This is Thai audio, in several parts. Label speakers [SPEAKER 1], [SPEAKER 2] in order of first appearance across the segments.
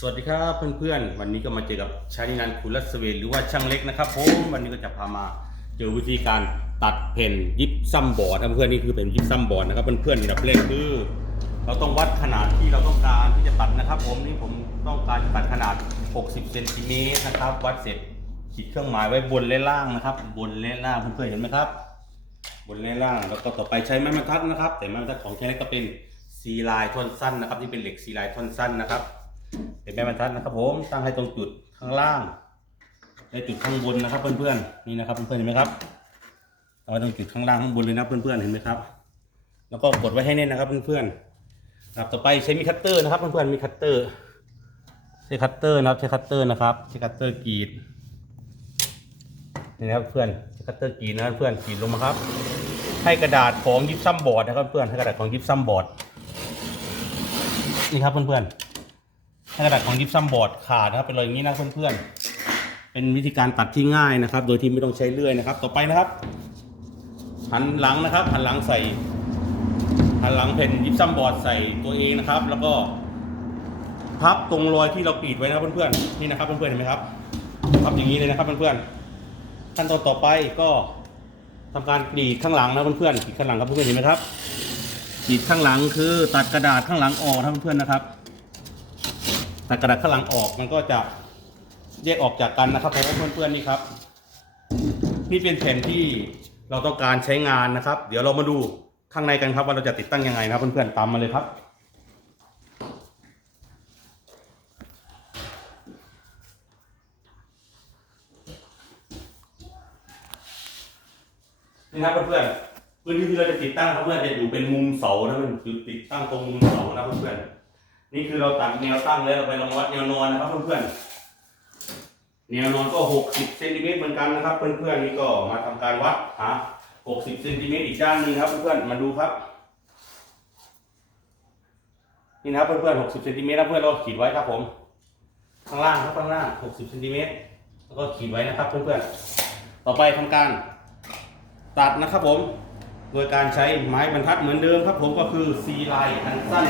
[SPEAKER 1] สวัสดีครับเพื่อนๆ วันนี้ก็มาเจอกับชานินันท์คุลสเวนหรือว่าช่างเล็กนะครับผมวันนี้ก็จะพามาเจอวิธีการตัดแผ่นยิบซัมบอร์ดเพื่อนนี่คือเป็นยิบซัมบอร์ดนะครับเพื่อนๆอันดับแรกคือ เราต้องวัดขนาดที่เราต้องการที่จะตัดนะครับ ผมนี่ผมต้องการตัดขนาด 60เซนติเมตรนะครับวัดเสร็จขีดเครื่องหมายไว้บนและล่างนะครับ บนและล่างเพื่อนๆเห็นไหมครับ บนและล่างแล้วก็ต่อไปใช้ไม้บรรทัดนะครับ แต่ไม้บรรทัดของใช้ก็เป็นซีลน์ท่อนสั้นนะครับที่เป็นเหล็กซีลน์ท่อนสั้นนะครับ เป็นแม่บรรทัดนะครับ ผมตั้งให้ตรงจุดข้างล่างและจุดข้างบนนะครับ เพื่อนๆนี่นะครับเพื่อนๆเห็นไหมครับเอาไว้ตรงจุดข้างล่างข้างบนเลยนะเพื่อนๆเห็นไหมครับ แล้วก็กดไว้ให้แน่นนะครับเพื่อนๆครับต่อไปใช้มีคัตเตอร์นะครับเพื่อนๆมีคัตเตอร์ใช้คัตเตอร์นะครับใช้คัตเตอร์นะครับใช้คัตเตอร์กรีดนี่นะครับเพื่อนใช้คัตเตอร์กรีดนะครับเพื่อนกรีดลงมาครับ ให้กระดาษของยิปซัมบอร์ดนะครับเพื่อนให้กระดาษของยิปซัมบอร์ดนี่ครับเพื่อนๆ ให้กระดาษของยิปซัมบอร์ดขาดนะครับเป็นรอยอย่างนี้นะเพื่อนๆเป็นวิธีการตัดที่ง่ายนะครับ โดยที่ไม่ต้องใช้เลื่อยนะครับ ต่อไปนะครับหันหลังนะครับหันหลังใส่หันหลังแผ่นยิปซัมบอร์ดใส่ตัวเองนะครับ แล้วก็พับตรงรอยที่เรากรีดไว้นะเพื่อนๆนี่นะครับเพื่อนๆเห็นไหมครับพับอย่างนี้เลยนะครับเพื่อนๆขั้นตอนต่อไปก็ทำการกรีดข้างหลังนะเพื่อนๆกรีดข้างหลังครับเพื่อนๆเห็นไหมครับกรีดข้างหลังคือตัดกระดาษข้างหลังออกนะเพื่อนๆนะครับ ตัดกระดาษข้างหลังออกมันก็จะแยกออกจากกันนะครับผมเพื่อนๆนี่ครับ นี่เป็นแผ่นที่เราต้องการใช้งานนะครับ เดี๋ยวเรามาดูข้างในกันครับ ว่าเราจะติดตั้งยังไงนะครับเพื่อนๆตามมาเลยครับนี่ครับเพื่อนๆพื้นที่ที่เราจะติดตั้งครับเพื่อนจะอยู่เป็นมุมเสานะเพื่อนติดตั้งตรงมุมเสานะเพื่อนๆ นี่คือเราตัดแนวตั้งแล้วเราไปลองวัดแนวนอนนะครับเพื่อนๆแนวนอนก็ 60เซนติเมตรเหมือนกันนะครับ เพื่อนๆนี่ก็มาทำการวัดหา60เซนติเมตรอีกด้านหนึงครับเพื่อนๆมาดูครับนี่นะครับเพื่อนๆ60เซนติเมตรนะเพื่อนเราขีดไว้ครับผมข้างล่างครับข้างล่าง 60เซนติเมตรแล้วก็ขีดไว้นะครับเพื่อนๆต่อไปทำการตัดนะครับผม โดยการใช้ไม้บรรทัดเหมือนเดิมครับผมก็คือซีไลน์อันสั้น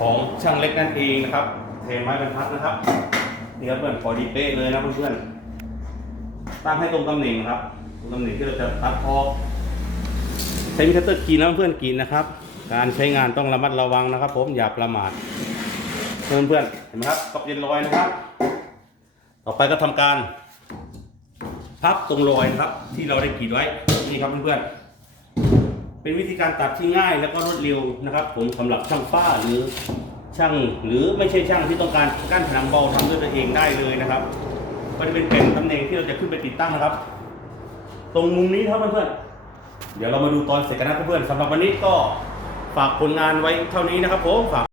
[SPEAKER 1] ของช่างเล็กนั่นเองนะครับ เทไม้บรรทัดนะครับนี่ครับเพื่อนพอดีเป๊ะเลยนะเพื่อนๆตั้งให้ตรงตำแหน่งครับตรงตำแหน่งที่เราจะตัดออกใช้มิเตอร์กีนนะเพื่อนกีนนะครับ การใช้งานต้องระมัดระวังนะครับ ผมอย่าประมาทเพื่อนๆเห็นไหมครับกบเย็นลอยนะครับ ต่อไปก็ทำการ พับตรงรอยนะครับ ที่เราได้กรีดไว้นี่ครับเพื่อนๆ เป็นวิธีการตัดที่ง่ายแล้วก็รวดเร็วนะครับ ผมสำหรับช่างฝ้าหรือช่างหรือไม่ใช่ช่างที่ต้องการกั้นผนังเบาทำด้วยตัวเองได้เลยนะครับก็จะเป็นแผ่นตำแหน่งที่เราจะขึ้นไปติดตั้งนะครับ ตรงมุมนี้ครับเพื่อนๆเดี๋ยวเรามาดูตอนเสร็จกันนะเพื่อนๆสำหรับวันนี้ก็ฝากผลงานไว้เท่านี้นะครับผมฝาก